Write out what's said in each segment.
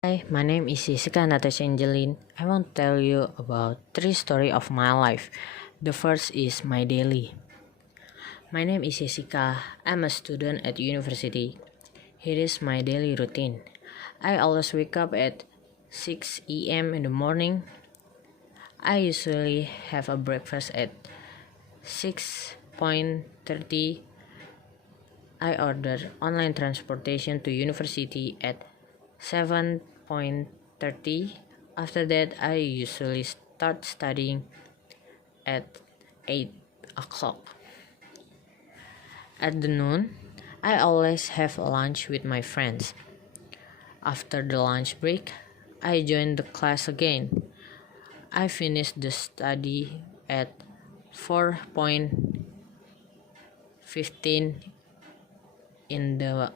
Hi, my name is Jessica Natasha Angeline. I want to tell you about three stories of my life. The first is my daily. My name is Jessica. I'm a student at university. Here is my daily routine. I always wake up at 6 a.m. in the morning. I usually have a breakfast at 6:30. I order online transportation to university at 7:30. After that, I usually start studying at 8 o'clock. At the noon, I always have lunch with my friends. After the lunch break, I join the class again. I finish the study at 4:15 in the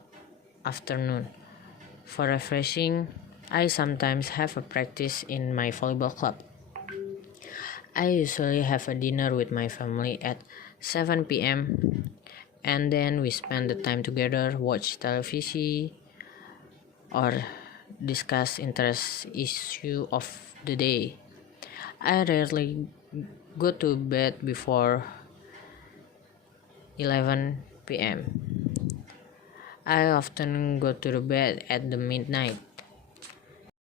afternoon. For refreshing, I sometimes have a practice in my volleyball club. I usually have a dinner with my family at 7 p.m. and then we spend the time together, watch television, or discuss interest issue of the day. I rarely go to bed before 11 p.m. I often go to the bed at the midnight.